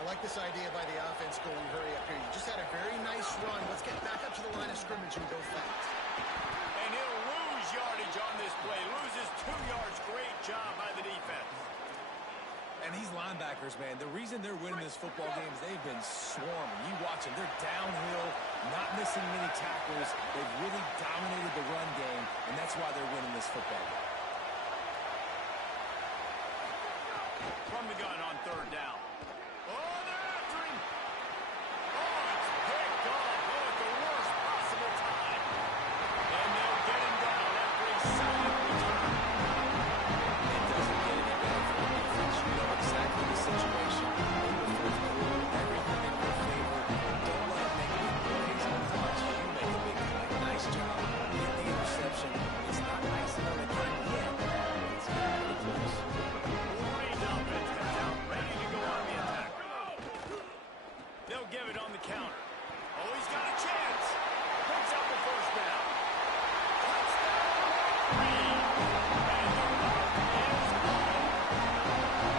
I like this idea by the offense going hurry up here. You just had a very nice run. Let's get back up to the line of scrimmage and go fast. And he'll lose yardage on this play. Loses 2 yards. Great job by the defense. And these linebackers, man, the reason they're winning this football game is they've been swarming. You watch them. They're downhill, not missing many tackles. They've really dominated the run game, and that's why they're winning this football game. From the gun on 3rd down. Oh, they're after him. Oh, it's picked off. Oh, at the worst possible time. And they'll get him down after a solid return. It doesn't get any better for the defense. You know exactly the situation. In the 4th quarter, everything in your favor. Don't let them make big plays. How about you make a big play? Nice job. Get the interception. It's not icing on the cake yet. It's pretty close. Wolverines offense comes out ready to go on the attack. They'll give it on the counter. Oh, he's got a chance. Picks up the 1st down. Touchdown, Wolverines. And the run is on.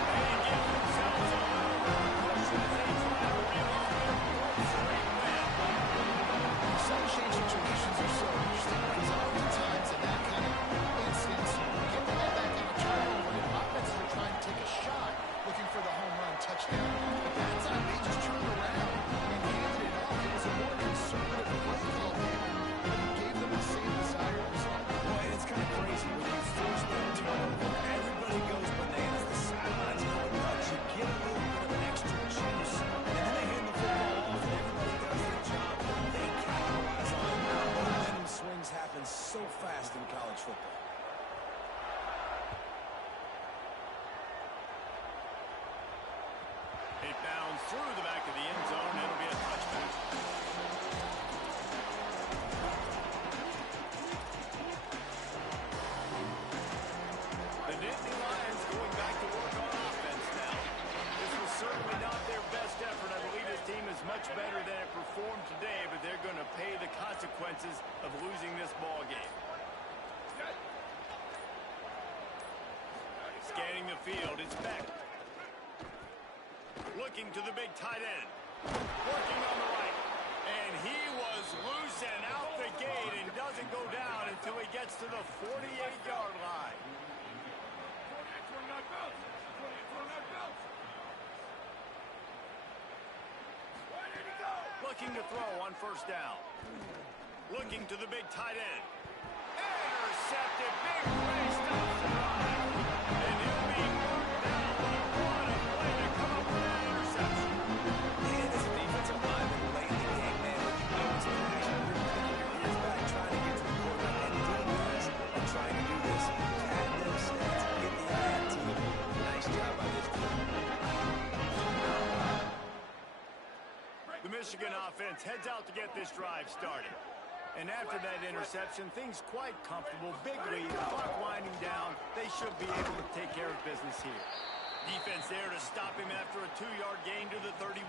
They give themselves a little run push as they try to reel off their 4th straight win. Some change situations are so interesting because oftentimes in that kind of instance, you get the ball back on a turnover and offenses are trying to take a shot looking for the home run touchdown. But that time they just turned around and handed it off. It was a more conservative play call, David, but it gave them the same desired result. Boy, and it's kind of crazy when you force that turnover. Everybody goes bananas. The sidelines go nuts. You get a little bit of an extra juice, and then they hand the football off, and everybody does their job. They capitalize on it. Momentum swings happen so fast in college football. It bounds through the back of the end zone. It'll be a touchback. The Nittany Lions going back to work on offense now. This was certainly not their best effort. I believe this team is much better than it performed today, but they're going to pay the consequences of losing this ball game. Scanning the field, it's Beck. Looking to the big tight end. Working on the right. And he was loose and out the gate and doesn't go down until he gets to the 48-yard line. Looking to throw on first down. Looking to the big tight end. Intercepted. Big play. Stops the drive. And he'll be marked down. What a play to come up with that interception. Man, as a defensive lineman late in the game, man, when you know it's passion, you're putting your ears back trying to get to the quarterback. And DBs are trying to do this. Pad them stats, get the eye on team. Nice job by this team. The Michigan offense heads out to get this drive started. And after that interception, things quite comfortable. Big lead, clock winding down. They should be able to take care of business here. Defense there to stop him after a 2-yard gain to the 31.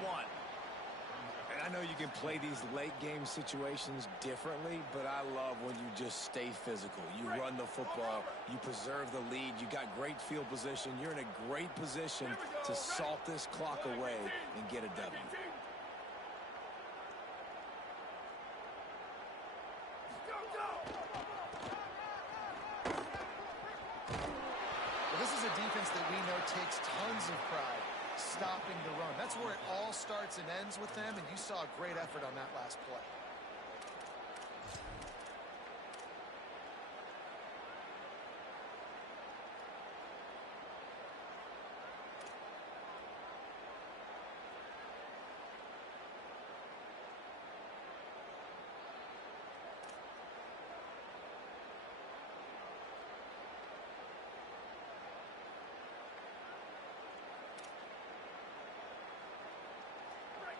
And I know you can play these late game situations differently, but I love when you just stay physical. You run the football, you preserve the lead, you got great field position. You're in a great position to salt this clock away and get a W. This is a defense that we know takes tons of pride stopping the run. That's where it all starts and ends with them, and you saw a great effort on that last play.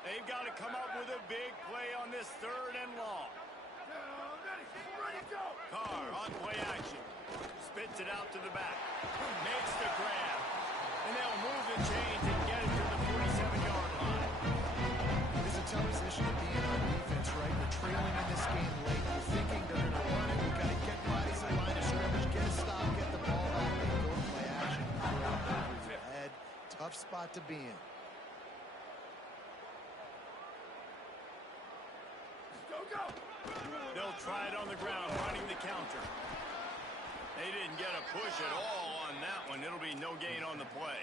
They've got to come up with a big play on this 3rd and long. Carr on play action. Spits it out to the back. Makes the grab. And they'll move the chains and get it to the 47-yard line. It's a tough position to be in on defense, right? We're trailing in this game late. We're thinking they're going to run it. We've got to get bodies in line of scrimmage, get a stop, get the ball back, and go to play action. Head. Tough spot to be in. They'll try it on the ground, running the counter. They didn't get a push at all on that one. It'll be no gain on the play.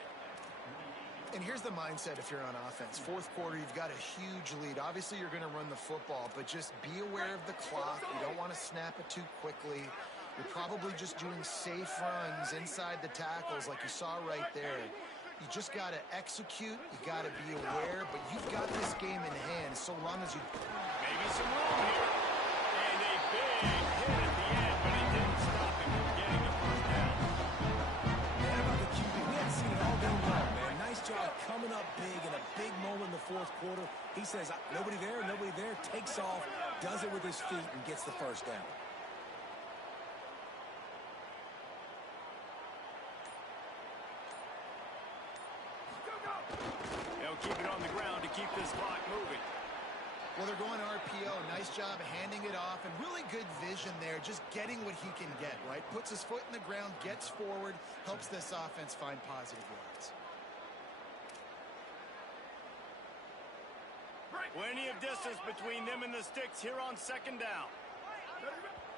And here's the mindset if you're on offense. 4th quarter, you've got a huge lead. Obviously, you're going to run the football, but just be aware of the clock. You don't want to snap it too quickly. You're probably just doing safe runs inside the tackles like you saw right there. You just got to execute. You got to be aware, but you've got this game in hand so long as you... Maybe some room here. And a big hit at the end, but it didn't stop him from getting the first down. Man, about the QB, we haven't seen it all day long, man. Nice job coming up big in a big moment in the 4th quarter. He says, nobody there, takes off, does it with his feet, and gets the first down. They'll keep it on the ground to keep this clock moving. Well, they're going RPO. Nice job handing it off, and really good vision there, just getting what he can get, right? Puts his foot in the ground, gets forward, helps this offense find positive yards. Plenty of distance between them and the sticks here on 2nd down.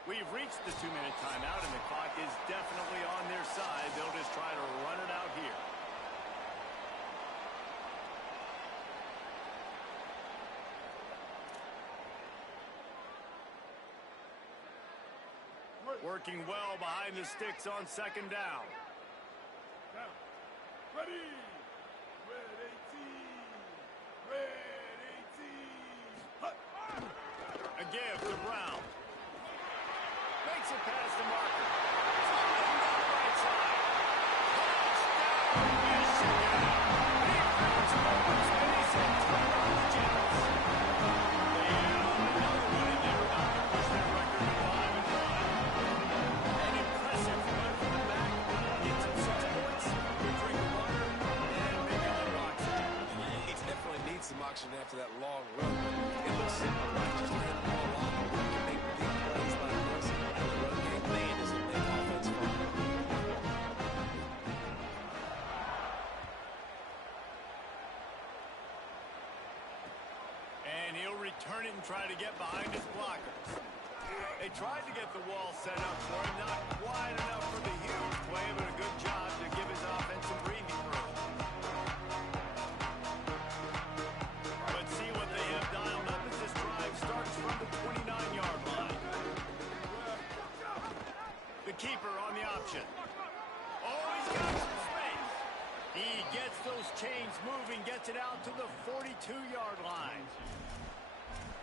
We've reached the 2-minute timeout, and the clock is definitely on their side. They'll just try to run it out here. Working well behind the sticks on 2nd down. Ready. Red 18. Red 18. A give to Brown. Makes it past the marker. Down the right side. Touchdown, Michigan. Defense opens space and time on the Jets. They have another one in there about to push their record to 5-1. An impressive run from the back. Gets him 6 points. Good drink of water and maybe a little oxygen. He definitely needs some oxygen after that long run. It looks simple, right? Just hand the ball off. You can make big plays like this. And the run game, man, is a big offense fun. And he'll return it and try get behind his blockers. They tried to get the wall set up for him, not wide enough for the huge play, but a good job to give his offense some breathing room. Let's see what they have dialed up as this drive starts from the 29-yard line. The keeper on the option. Oh, he's got some space. He gets those chains moving, gets it out to the 42-yard line.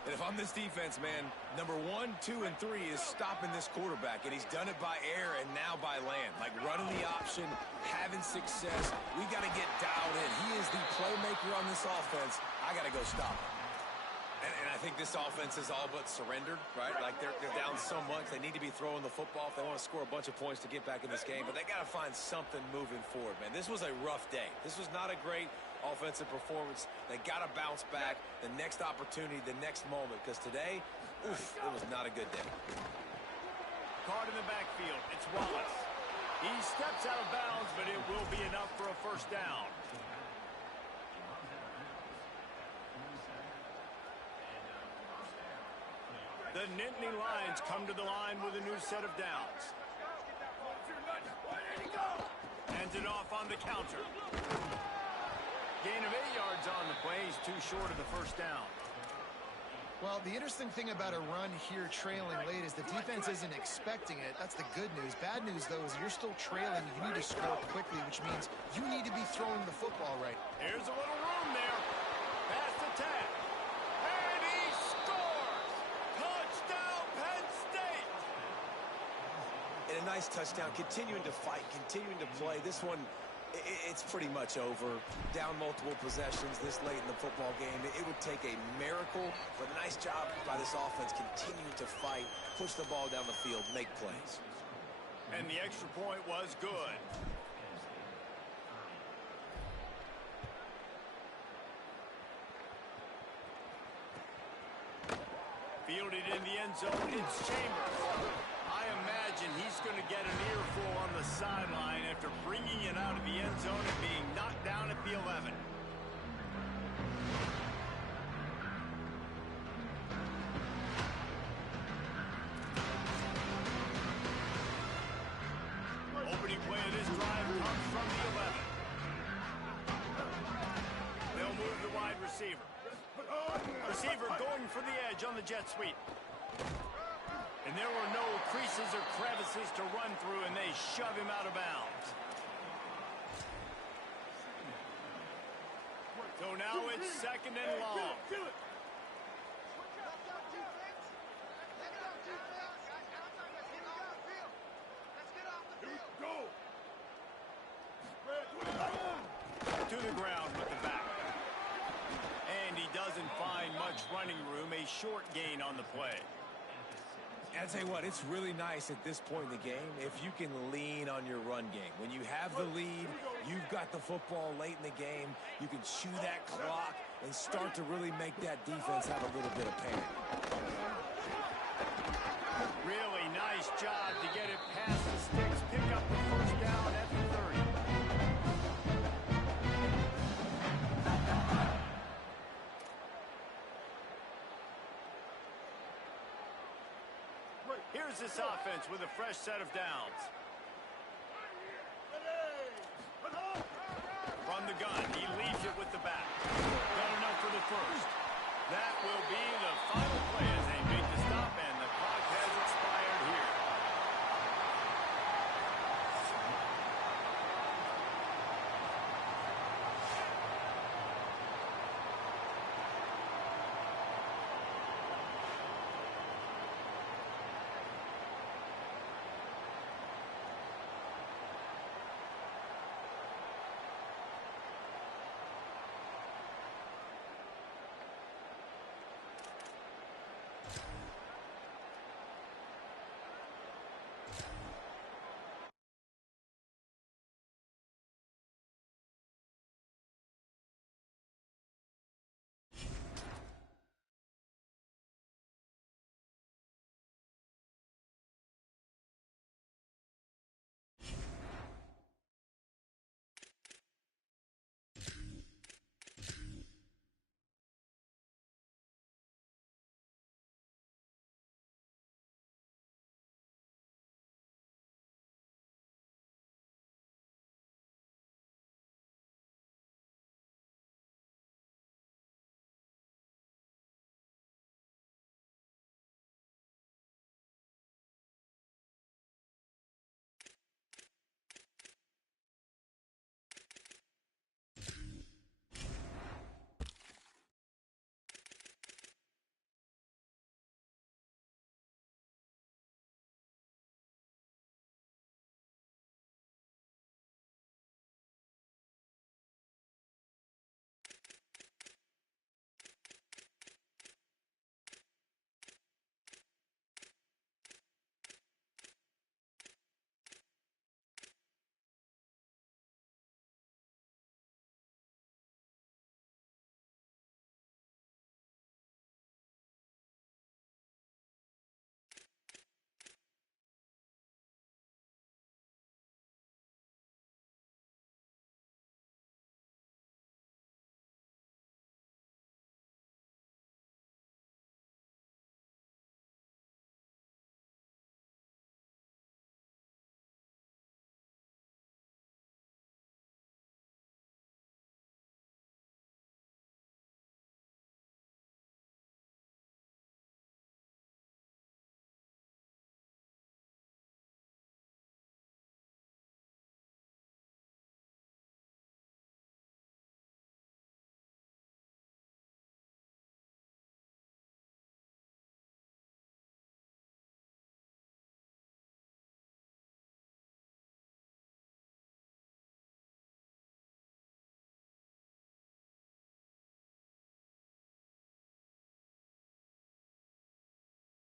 And if I'm this defense, man, number 1, 2, and 3 is stopping this quarterback, and he's done it by air and now by land. Like running the option, having success. We got to get dialed in. He is the playmaker on this offense. I got to go stop him. And I think this offense is all but surrendered, right? Like they're down so much. They need to be throwing the football if they want to score a bunch of points to get back in this game. But they got to find something moving forward, man. This was a rough day. This was not a great offensive performance. They got to bounce back the next opportunity, the next moment. Because today, oof, it was not a good day. Caught in the backfield. It's Wallace. He steps out of bounds, but it will be enough for a first down. The Nittany Lions come to the line with a new set of downs. Hands it off on the counter. Gain of 8 yards on the play. He's too short of the first down. Well, the interesting thing about a run here trailing late is the defense isn't expecting it. That's the good news. Bad news, though, is you're still trailing. You need to score quickly, which means you need to be throwing the football right. Here's a little room there. Past the 10. And he scores! Touchdown, Penn State! And a nice touchdown, continuing to fight, continuing to play. This one, it's pretty much over. Down multiple possessions this late in the football game. It would take a miracle, but a nice job by this offense continuing to fight, push the ball down the field, make plays. And the extra point was good. Fielded in the end zone, it's Chambers. I imagine he's going to get an earful on the sideline after bringing it out of the end zone and being knocked down at the 11. Opening play of this drive comes from the 11. They'll move the wide receiver. Receiver going for the edge on the jet sweep. And there were no creases or crevices to run through, and they shove him out of bounds. So now it's second and long. To the ground with the back. And he doesn't find much running room, a short gain on the play. I'll tell you what, it's really nice at this point in the game if you can lean on your run game. When you have the lead, you've got the football late in the game, you can chew that clock and start to really make that defense have a little bit of pain. Really nice job to get it past the sticks, pick up the first down at the 30. Here's this offense with a fresh set of downs. From the gun, he leaves it with the back. Got enough for the first. That will be the final play.